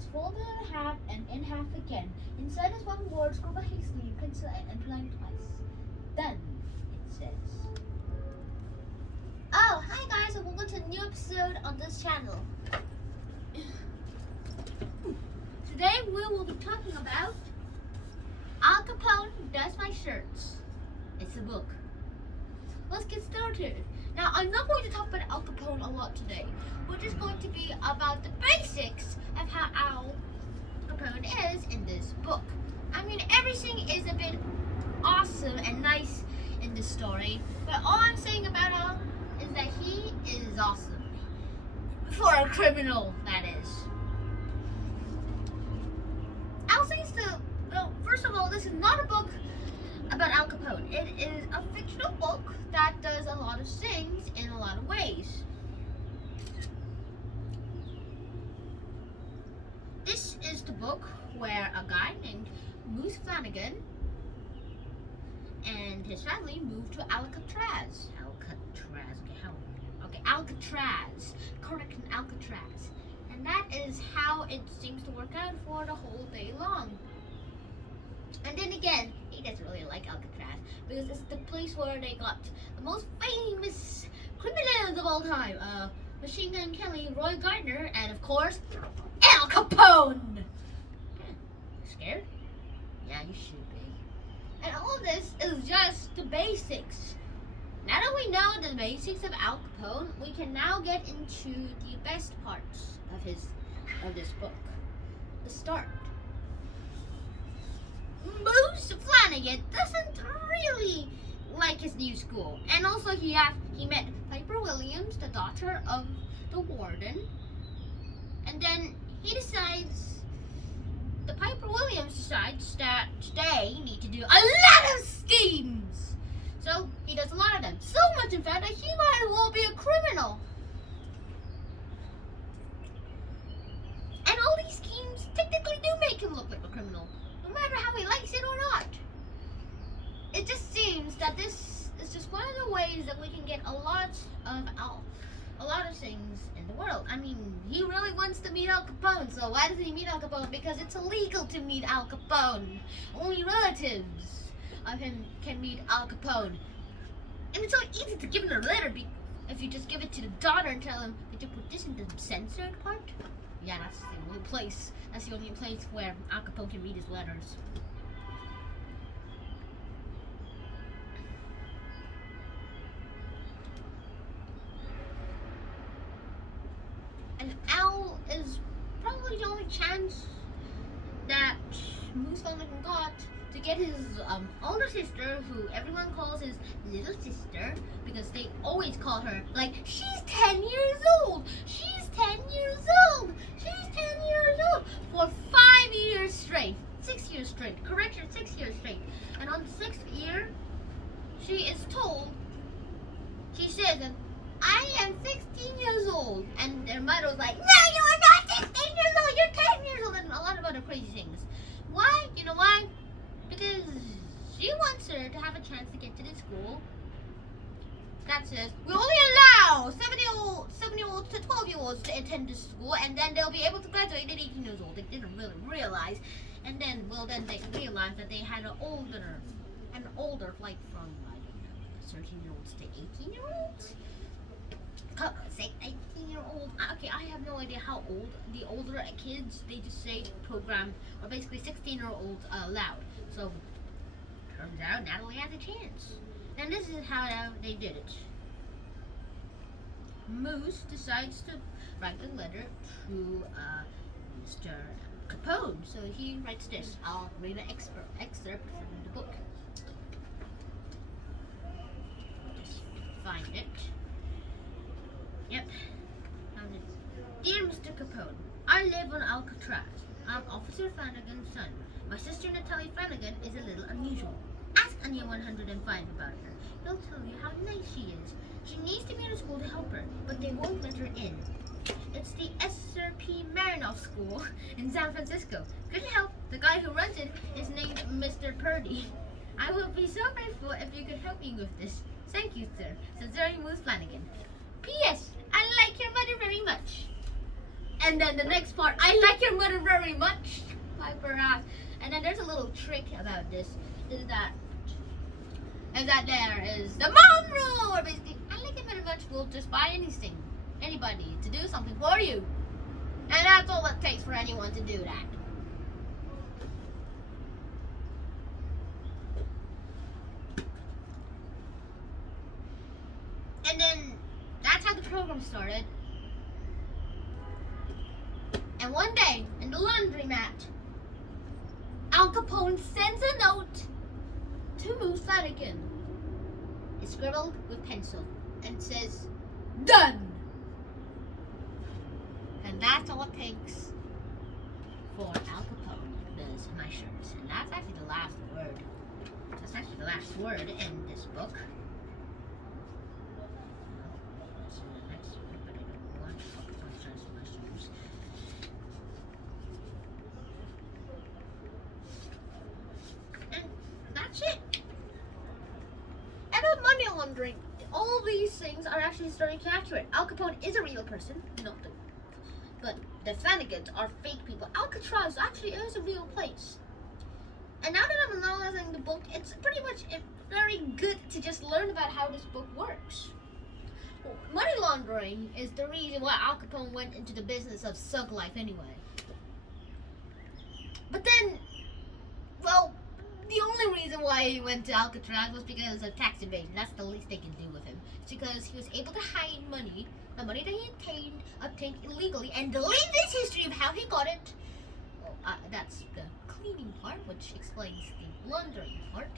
It's folded in half and in half again. Inside is one word scribbled hastily in pencil and underlined twice. Done, it says. Oh, hi guys, and welcome to a new episode on this channel. Today we will be talking about Al Capone Does My Shirts. It's a book. Let's get started. Now, I'm not going to talk about Al Capone a lot today. We're just going to be about the basics of how Al Capone is in this book. I mean, everything is a bit awesome and nice in this story, but all I'm saying about Al is that he is awesome. For a criminal, that is. Al seems to, well, first of all, this is not a book about Al Capone. It is a fictional book that does a lot of things in a lot of ways. This is the book where a guy named Moose Flanagan and his family moved to Alcatraz. Alcatraz. Correct, Alcatraz. And that is how it seems to work out for the whole day long. And then again, he doesn't really like Alcatraz because it's the place where they got the most famous criminals of all time. Machine Gun Kelly, Roy Gardner, and of course, Al Capone! Scared? Yeah, you should be. And all of this is just the basics. Now that we know the basics of Al Capone, we can now get into the best parts of this book. The start. Moose Flanagan doesn't really like his new school, and also he met Piper Williams, the daughter of the warden, and then the Piper Williams decides that they need to do a lot of schemes. So he does a lot of them, so much in fact that he might as well be a criminal. And all these schemes technically do make him look like a criminal, no matter how he likes it or not. It just seems that this is just one of the ways that we can get a lot of things in the world. I mean, he really wants to meet Al Capone, so why doesn't he meet Al Capone? Because it's illegal to meet Al Capone. Only relatives of him can meet Al Capone. And it's so easy to give him a letter if you just give it to the daughter and tell him, did you put this in the censored part? Yeah, that's the only place. That's the only place where Al Capone can read his letters. And Al is probably the only chance that Moose Flanagan got to get his older sister, who everyone calls his little sister, because they always call her, like, she's 10 years old! She's 10 years old! She's 10 years old! For 5 years straight. 6 years straight. Correction, 6 years straight. And on the 6th year, she is told, she says that, I am 16 years old. And their mother was like, no, you are not 16 years old! You're 10 years old! And a lot of other crazy things. Why? You know why? Because she wants her to have a chance to get to the school that says we only allow 7-year-olds to 12-year-olds to attend this school, and then they'll be able to graduate at 18 years old. They didn't really realize, and then they realized that they had an older flight from, I don't know, 13-year-olds to 18-year-olds. Say 18-year-old. Okay, I have no idea how old. The older kids, they just say program, or basically 16-year-olds allowed. So, turns out Natalie has a chance. And this is how they did it. Moose decides to write a letter to Mr. Capone. So he writes this. I'll read an excerpt from the book. Just find it. Yep. Found it. Dear Mr. Capone, I live on Alcatraz. I'm Officer Flanagan's son. My sister Natalie Flanagan is a little unusual. Ask Anya 105 about her. He'll tell you how nice she is. She needs to be in a school to help her, but they won't let her in. It's the S.R.P. Marinoff School in San Francisco. Good help. The guy who runs it is named Mr. Purdy. I will be so grateful if you could help me with this. Thank you, sir. Sincerely, Moose Flanagan. P.S. I like your mother very much. And then the next part, I like your mother very much. Piper asks. And then there's a little trick about this, is that there is the mom rule, where basically, I like your mother much will just buy anything, anybody, to do something for you. And that's all it takes for anyone to do that. And then that's how the program started. And one day, in the laundromat, Al Capone sends a note to Moose Flanagan. It's scribbled with pencil and says, "Done." And that's all it takes for Al Capone does my shirts. And that's actually the last word. That's actually the last word in this book. And that's it. About money laundering, all these things are actually starting to accurate. Al Capone is a real person, but the Flanagans are fake people. Alcatraz actually is a real place. And now that I'm analyzing the book, it's pretty much very good to just learn about how this book works. Well, money laundering is the reason why Al Capone went into the business of thug life anyway. But then, well, the only reason why he went to Alcatraz was because of tax evasion. That's the least they can do with him. It's because he was able to hide money, the money that he obtained illegally, and delete this history of how he got it. Well, that's the cleaning part, which explains the laundering part,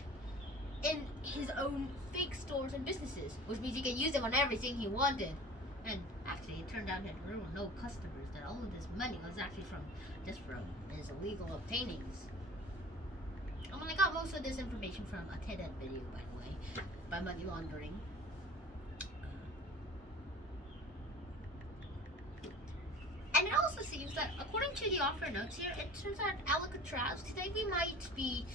in his own fake stores and businesses, which means he can use them on everything he wanted. And actually, it turned out that there were no customers, that all of this money was actually from his illegal obtainings. I got most of this information from a TED video, by the way, by money laundering. And it also seems that, according to the author notes here, it turns out Alcatraz, today we might be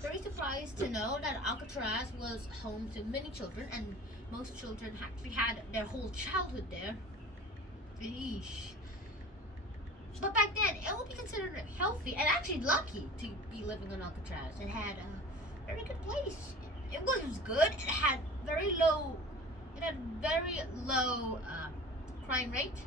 very surprised to know that Alcatraz was home to many children, and most children actually had their whole childhood there. Eesh. But back then, it would be considered healthy and actually lucky to be living on Alcatraz. It had a very good place. It was good. It had very low crime rate.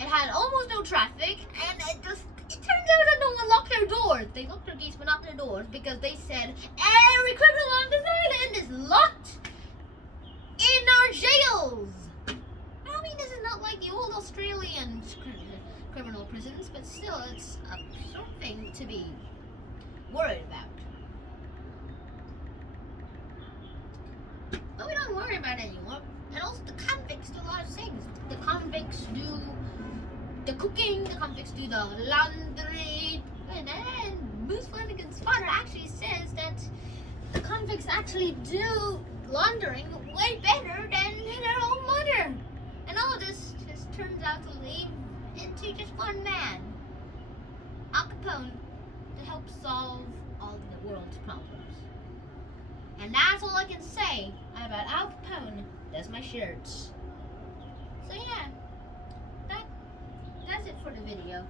It had almost no traffic, and it turns out that no one locked their doors. They locked their gates but not their doors because they said every criminal on this island is locked in our jails. I mean, this is not like the old Australian criminal prisons, but still, it's something to be worried about. But we don't worry about it anymore. And also, the convicts do a lot of things. The convicts do the cooking, the convicts do the laundry, and then Moose Flanagan's father actually says that the convicts actually do laundering way better than their own mother. And all of this just turns out to lead into just one man, Al Capone, to help solve all the world's problems. And that's all I can say about Al Capone does my shirts. So yeah, that's it for the video.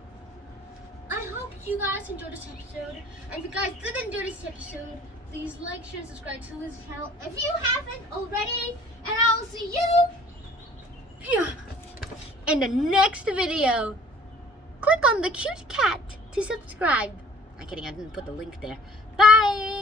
I hope you guys enjoyed this episode. And if you guys did enjoy this episode, please like, share, and subscribe to this channel if you haven't already. And I will see you in the next video. Click on the cute cat to subscribe. I'm kidding, I didn't put the link there. Bye!